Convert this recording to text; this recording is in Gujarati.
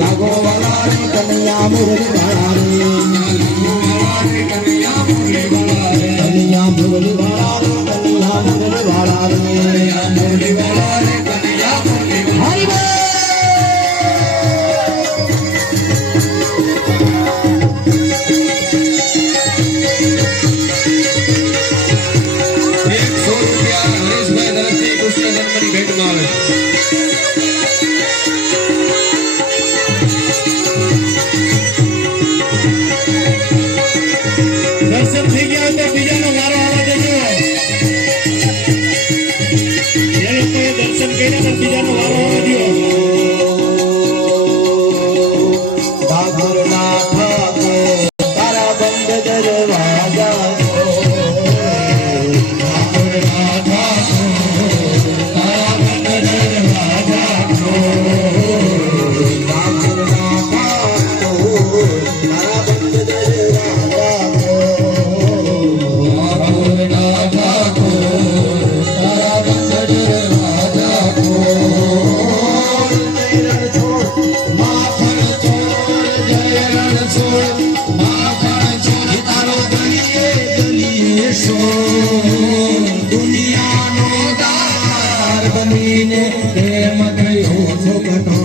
লাগো বালা রে কনিয়া মুরলি বালা রে কনিয়া মুরলি বালা রে কনিয়া মুরলি বালা ગીતમાં આવે દર્શન થઈ ગયા તો બીજાનો મારો આવવા દેજો દર્શન કર્યા બીજાનો વારો દેશો દુનિયાનો દાર બનીને તેમ ગયો છો ઘટો.